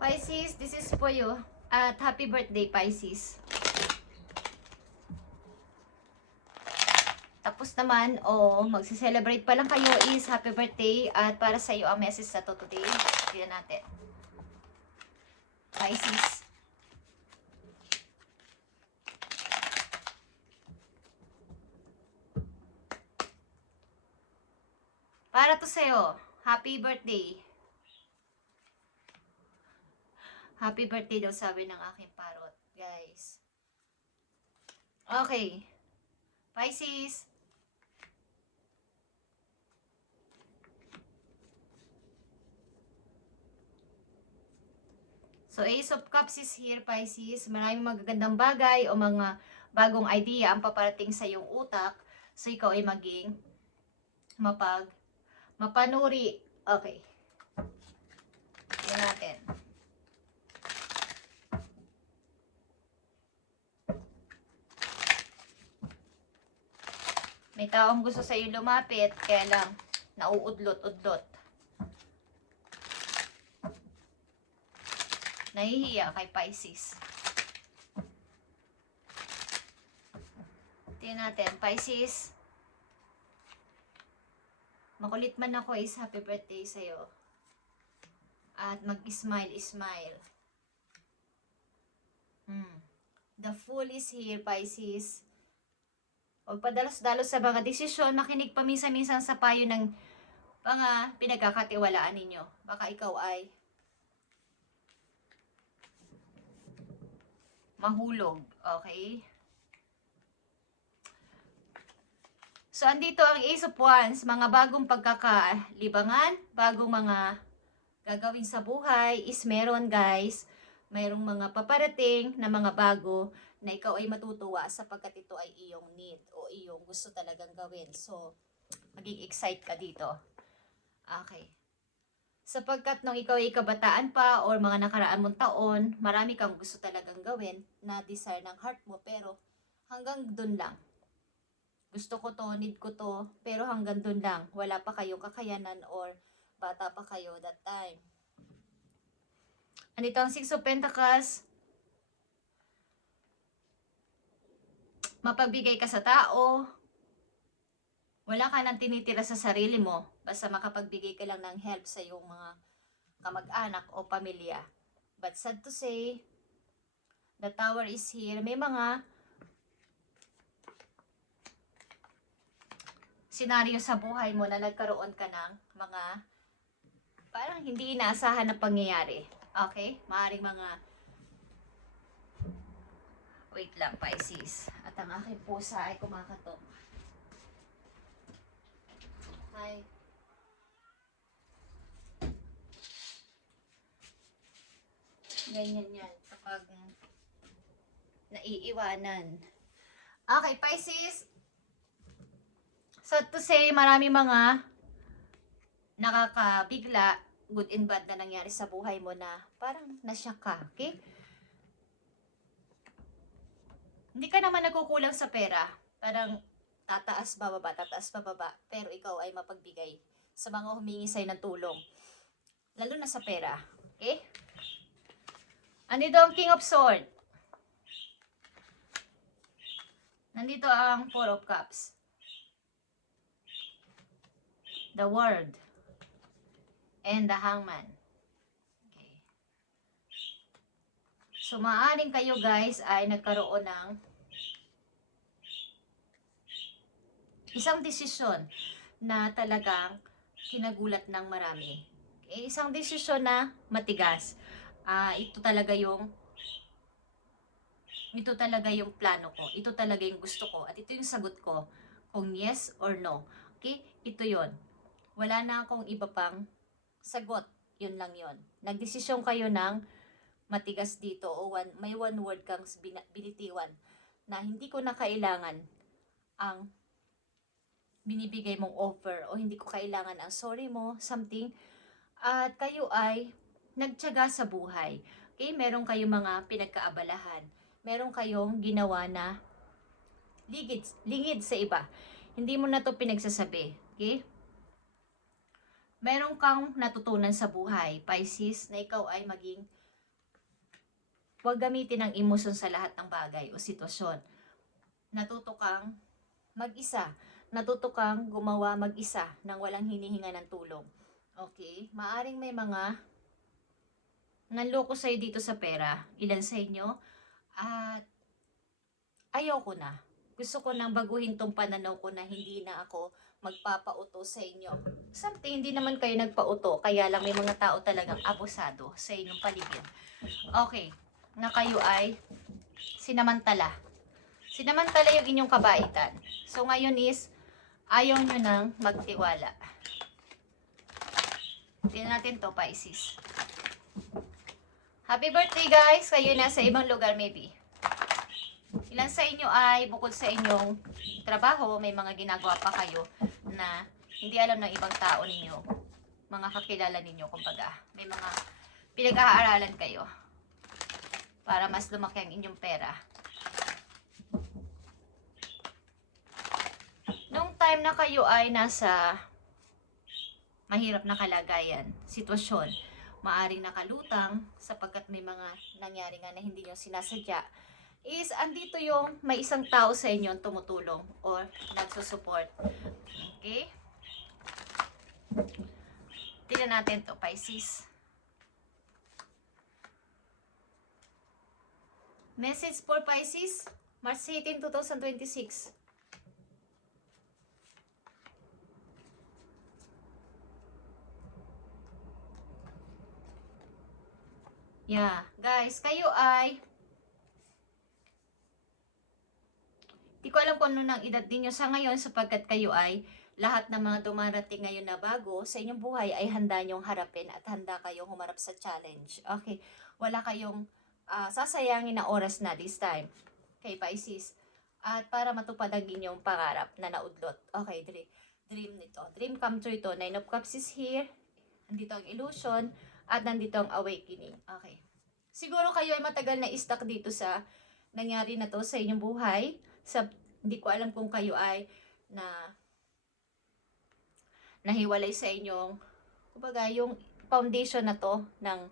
Pisces, this is for you. At happy birthday, Pisces. Tapos naman, magse-celebrate pa lang kayo is happy birthday. At para sa iyo ang message na to today. Tignan natin. Pisces. Para to sa'yo. Happy birthday. Happy birthday daw sabi ng aking parrot, guys. Okay. Pisces. So, Ace of Cups is here, Pisces. Maraming magagandang bagay o mga bagong idea ang paparating sa iyong utak. So, ikaw ay maging mapanuri. Okay. Tignan natin. May taong gusto sa iyo lumapit, kaya lang nauudlot-udlot. Nahihiya kay Pisces. Tingnan natin, Pisces. Makulit man ako is happy birthday sa'yo. At mag-smile. The Fool is here, Pisces. Huwag padalos-dalos sa mga desisyon, makinig paminsan-minsan sa payo ng mga pinagkakatiwalaan ninyo. Baka ikaw ay mahulog. Okay? So, andito ang Ace of Wands, mga bagong pagkakalibangan, bagong mga gagawin sa buhay is meron, guys. Mayroong mga paparating na mga bago na ikaw ay matutuwa sapagkat ito ay iyong need o iyong gusto talagang gawin. So, maging excite ka dito. Okay. Sapagkat nung ikaw ay kabataan pa or mga nakaraan mong taon, marami kang gusto talagang gawin na desire ng heart mo, pero hanggang dun lang. Gusto ko to, need ko to, pero hanggang dun lang. Wala pa kayong kakayanan or bata pa kayo that time. Andito ang Six of Pentacles. Mapagbigay ka sa tao. Wala ka nang tinitira sa sarili mo. Basta makapagbigay ka lang ng help sa iyong mga kamag-anak o pamilya. But sad to say, the Tower is here. May mga senaryo sa buhay mo na nagkaroon ka ng mga parang hindi inaasahan na pangyayari. Okay? Maaring mga wait lang, Pisces. At ang aking pusa ay kumakatok. Hi. Ganyan yan kapag naiiwanan. Okay, Pisces. So to say, marami mga nakakabigla, good and bad na nangyari sa buhay mo na parang nasyak ka. Okay? Hindi ka naman nagkukulang sa pera. Parang tataas bababa. Pero ikaw ay mapagbigay sa mga humingi sa'yo ng tulong. Lalo na sa pera. Okay? Andito ang King of Swords. Nandito ang Four of Cups. The World. And the Hangman. Okay. So, maaaring kayo guys ay nagkaroon ng isang desisyon na talagang kinagulat ng marami. Okay? Isang desisyon na matigas. Ito talaga yung plano ko. Ito talaga yung gusto ko. At ito yung sagot ko. Kung yes or no. Okay? Ito yon. Wala na akong iba pang sagot. Yun lang yon. Nagdesisyon kayo ng matigas dito o may one word kang binitiwan na hindi ko na kailangan ang binibigay mong offer o hindi ko kailangan ang sorry mo, something. At kayo ay nagtiyaga sa buhay. Okay? Meron kayong mga pinagkaabalahan. Meron kayong ginawa na lingid sa iba. Hindi mo na to pinagsasabi. Okay? Meron kang natutunan sa buhay, Pisces, na ikaw ay maging Huwag gamitin ang emosyon sa lahat ng bagay o sitwasyon. Natuto kang mag-isa. Natuto kang gumawa mag-isa nang walang hinihinga ng tulong. Okay? Maaring may mga nanloko sa'yo dito sa pera. Ilan sa inyo? At ayoko na. Gusto ko nang baguhin tong pananaw ko na hindi na ako magpapauto sa inyo. Something, hindi naman kayo nagpauto. Kaya lang may mga tao talagang abusado sa inyong paligid. Okay. Na kayo ay sinamantala. Sinamantala yung inyong kabaitan. So ngayon is, ayaw nyo nang magtiwala. Tingnan natin to, Pisces. Happy birthday guys! Kayo nasa ibang lugar maybe. Ilan sa inyo ay bukod sa inyong trabaho, may mga ginagawa pa kayo na hindi alam ng ibang tao ninyo. Mga kakilala ninyo, kumbaga. May mga pinag-aaralan kayo para mas lumaki ang inyong pera. Nung time na kayo ay nasa mahirap na kalagayan, sitwasyon, maaring nakalutang sapagkat may mga nangyari nga na hindi nyo sinasadya, is andito yung may isang tao sa inyo tumutulong or nagsusupport. Okay? Tingnan natin to, Pisces. Message for Pisces, March 18, 2026. Yeah, guys, kayo ay di ko alam kung ano nang edad ninyo sa ngayon sapagkat kayo ay lahat ng mga dumarating ngayon na bago sa inyong buhay ay handa nyong harapin at handa kayong humarap sa challenge. Okay, wala kayong sasayangin na oras na this time. Okay, Pisces. At para matupad ang inyong pangarap na naudlot. Okay, dream nito. Dream come true ito. 9 of Cups is here. Nandito ang illusion. At nandito ang awakening. Okay. Siguro kayo ay matagal na stuck dito sa nangyari na to sa inyong buhay. Hindi ko alam kung kayo ay nahiwalay sa inyong, kumbaga, yung foundation na to ng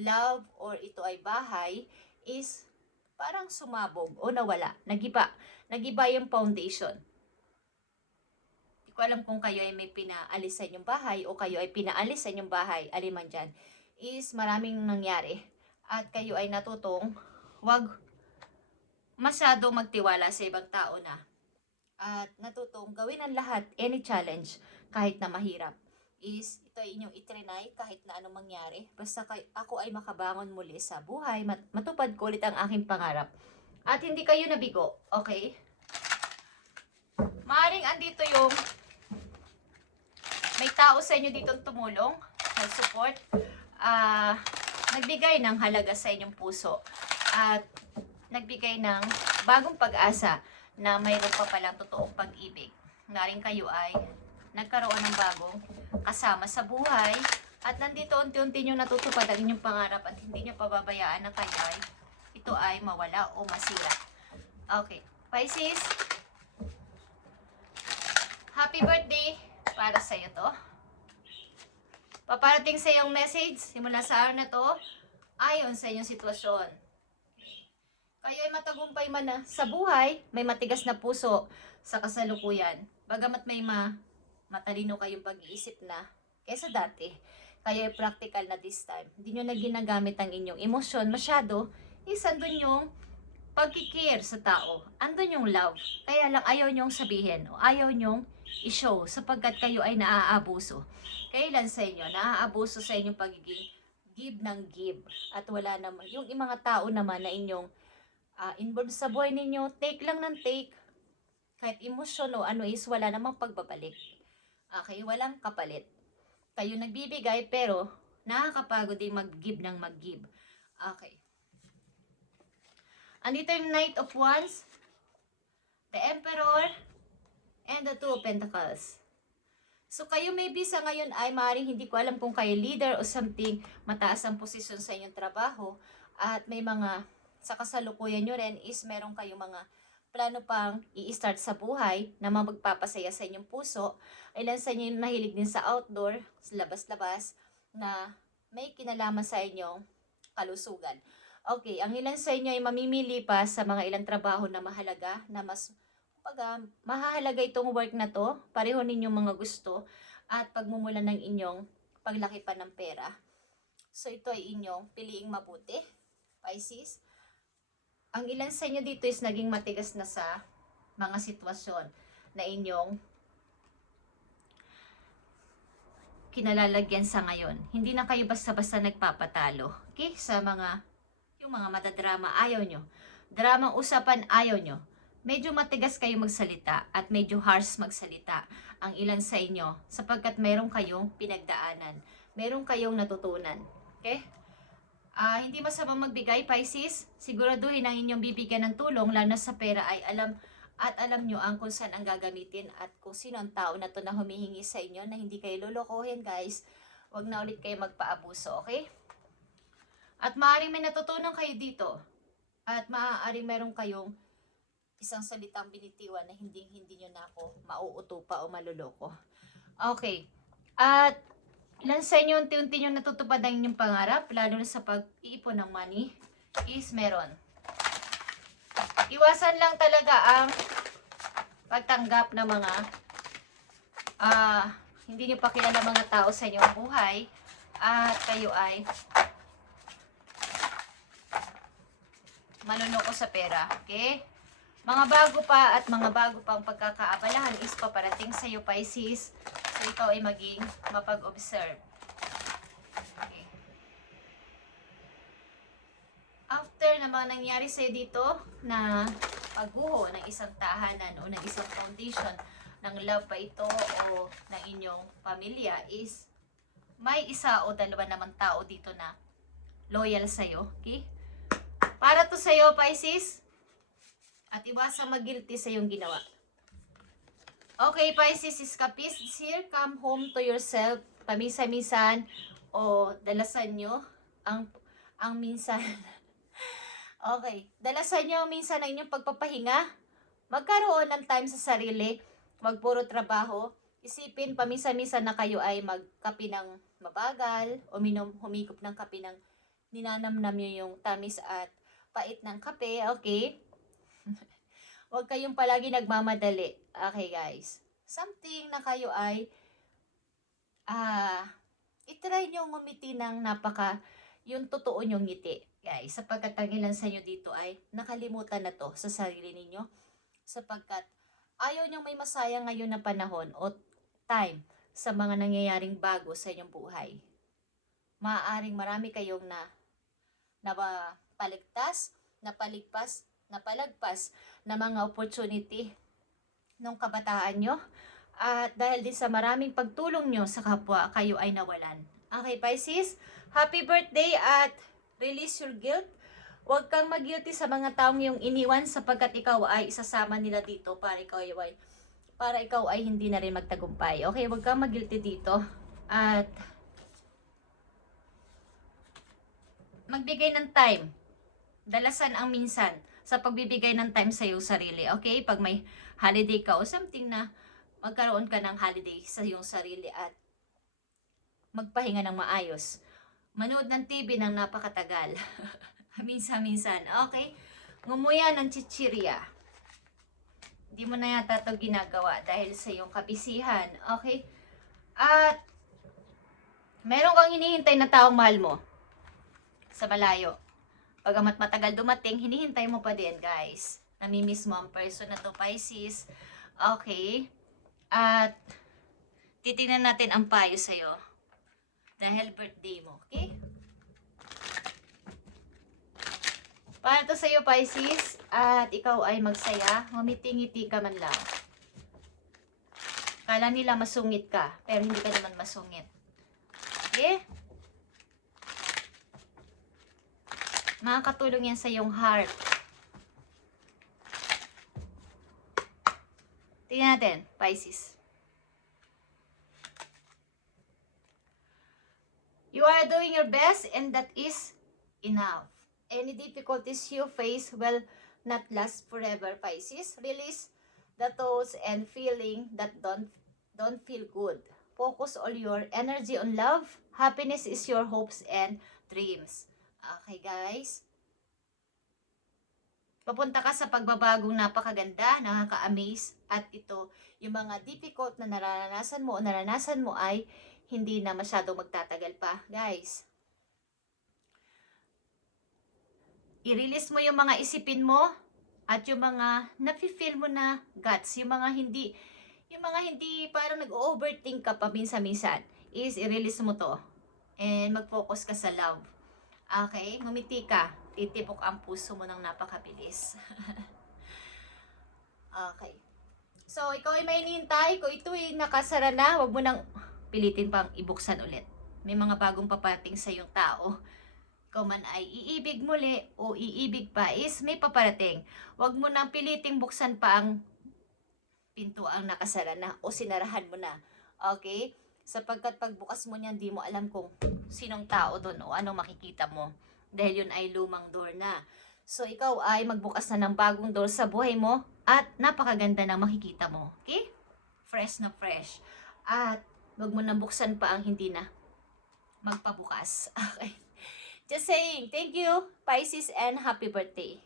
love or ito ay bahay is parang sumabog o nawala. Nagiba yung foundation. Hindi ko alam kung kayo ay may pinaalis sa inyong bahay o kayo ay pinaalis sa inyong bahay, aliman dyan, is maraming nangyari. At kayo ay natutong wag masyado magtiwala sa ibang tao na. At natutong gawin ang lahat, any challenge, kahit na mahirap. Is ito ay inyong itrinay kahit na anong mangyari. Basta ako ay makabangon muli sa buhay, matupad ko ulit ang aking pangarap. At hindi kayo nabigo, okay? Maaring andito yung may tao sa inyo dito tumulong, nag-support, nagbigay ng halaga sa inyong puso. At nagbigay ng bagong pag-asa na mayroon pa palang totoong pag-ibig. Naring kayo ay nagkaroon ng bagong kasama sa buhay at nandito unti-unti nyo natutupad ang inyong pangarap at hindi nyo pababayaan na kayo ay ito ay mawala o masira. Okay, Pisces, happy birthday para sa iyo to. Paparating sa iyong message simula sa araw na to ayon sa inyong sitwasyon. Kayo ay matagumpay man na sa buhay, may matigas na puso sa kasalukuyan. Bagamat may matalino kayong pag-iisip na kaysa dati, kayo ay practical na this time. Hindi nyo na ginagamit ang inyong emosyon masyado, is andun yung pagkikare sa tao. Andun yung love. Kaya lang ayaw nyong sabihin o ayaw nyong i-show sapagkat kayo ay naaabuso. Kailan sa inyo, naaabuso sa inyong pagiging give ng give. At wala naman, yung mga tao naman na inyong involved sa buhay ninyo, take lang ng take. Kahit emosyon o ano is wala namang pagbabalik. Okay, walang kapalit. Kayo nagbibigay pero nakakapagod din mag-give ng mag-give. Okay. Andito yung Knight of Wands, the Emperor, and the Two of Pentacles. So kayo maybe sa ngayon ay maaaring hindi ko alam kung kayo leader o something, mataas ang posisyon sa inyong trabaho at may mga sa kasalukuyan nyo rin is meron kayong mga plano pang i-start sa buhay na magpapasaya sa inyong puso. Ilan sa inyo mahilig din sa outdoor, sa labas-labas, na may kinalaman sa inyong kalusugan. Okay, ang ilan sa inyo ay mamimili pa sa mga ilang trabaho na mahalaga, na mas mahahalaga itong work na to, pareho ninyong mga gusto, at pagmumulan ng inyong paglaki pa ng pera. So, ito ay inyong piliing mabuti, Pisces. Ang ilan sa inyo dito is naging matigas na sa mga sitwasyon na inyong kinalalagyan sa ngayon. Hindi na kayo basta-basta nagpapatalo. Okay? Sa yung mga matadrama, ayaw nyo. Dramang usapan, ayaw nyo. Medyo matigas kayo magsalita at medyo harsh magsalita ang ilan sa inyo sapagkat meron kayong pinagdaanan. Meron kayong natutunan. Okay? Hindi masamang magbigay, Pisces. Siguraduhin ang inyong bibigyan ng tulong, lalo na sa pera, ay alam nyo ang kung saan ang gagamitin at kung sino ang tao na to na humihingi sa inyo, na hindi kayo lolokohin, guys. Huwag na ulit kayo magpaabuso, okay? At maaaring may natutunan kayo dito. At maaaring meron kayong isang salitang binitiwan na hindi nyo na ako mauuto pa o maluloko. Okay. At ilan sa inyo unti-unti nyo natutupad ang inyong pangarap, lalo na sa pag-iipon ng money, is meron. Iwasan lang talaga ang pagtanggap ng mga hindi nyo pa kilala mga tao sa inyong buhay at kayo ay manunoko sa pera. Okay? Mga bago pa at mga bago pang pagkakaabalahan is paparating sa iyo, Pisces. So, ikaw ay maging mapag-observe. Okay. After na mga nangyari sa iyo dito na pagguho ng isang tahanan o ng isang foundation ng love pa ito o ng inyong pamilya, is may isa o dalawa naman tao dito na loyal sa iyo. Okay? Para to sa iyo, Pisces. At iwasang mag-guilty sa iyong ginawa. Okay, Pisces, escapist is here. Come home to yourself. Pamisa-misan o dalasan nyo ang minsan. Okay, dalasan nyo minsan ang inyong pagpapahinga. Magkaroon ng time sa sarili. Wag puro trabaho. Isipin, pamisa-misan na kayo ay magkape ng mabagal o humigop ng kape ng ninanamnam nyo yung tamis at pait ng kape, okay? Huwag kayong palagi nagmamadali. Okay, guys. Something na kayo ay itry nyo ngumiti ng yung totoo nyong ngiti, guys. Sapagkat ang ilan sa inyo dito ay nakalimutan na to sa sarili ninyo. Sapagkat ayaw nyong may masayang ngayon na panahon o time sa mga nangyayaring bago sa inyong buhay. Maaaring marami kayong napalagpas na mga opportunity nung kabataan nyo. At dahil din sa maraming pagtulong nyo sa kapwa, kayo ay nawalan. Okay, Pisces? Happy birthday at release your guilt. Huwag kang mag-guilty sa mga taong yung iniwan sapagkat ikaw ay isasama nila dito para ikaw ay hindi na rin magtagumpay. Okay, huwag kang mag-guilty dito. At magbigay ng time. Dalasan ang minsan sa pagbibigay ng time sa iyong sarili. Okay? Pag may holiday ka o something na magkaroon ka ng holiday sa iyong sarili at magpahinga ng maayos. Manood ng TV ng napakatagal. Minsan-minsan. Okay? Ngumuya ng chichirya. Hindi mo na yata ito ginagawa dahil sa iyong kabisihan. Okay? At meron kang hinihintay na taong mahal mo sa malayo. Pagamat matagal dumating, hinihintay mo pa din, guys. Namimiss mo ang person na to, Pisces. Okay. At titingnan natin ang payo sa'yo. Dahil birthday mo, okay? Para to sa'yo, Pisces. At ikaw ay magsaya. Ngumiti-ngiti ka man lang. Kala nila masungit ka, pero hindi ka naman masungit. Okay? Makakatulong yan sa iyong heart. Tingnan natin, Pisces. You are doing your best and that is enough. Any difficulties you face will not last forever, Pisces. Release the thoughts and feeling that don't feel good. Focus all your energy on love. Happiness is your hopes and dreams. Okay, guys. Papunta ka sa pagbabagong napakaganda, nakaka-amaze, at ito, yung mga difficult na naranasan mo o naranasan mo ay hindi na masyadong magtatagal pa. Guys, i-release mo yung mga isipin mo at yung mga nafe-feel mo na guts, yung mga hindi parang nag-overthink ka pa minsan-minsan, is i-release mo to and mag-focus ka sa love. Okay? Ngumiti ka. Titibok ang puso mo ng napakabilis. Okay. So, ikaw ay may hinihintay. Kung ito ay nakasara na, huwag mo nang pilitin pang ibuksan ulit. May mga bagong paparating sa iyong tao. Ikaw man ay iibig muli o iibig pa is may paparating. Huwag mo nang piliting buksan pa ang pinto ang nakasara na o sinarahan mo na. Okay? Sapagkat pagbukas mo niyan, di mo alam kung sinong tao doon o anong makikita mo. Dahil yun ay lumang door na. So, ikaw ay magbukas na ng bagong door sa buhay mo at napakaganda ng makikita mo. Okay? Fresh na fresh. At wag mo nang buksan pa ang hindi na magpabukas. Okay? Just saying, thank you, Pisces, and happy birthday.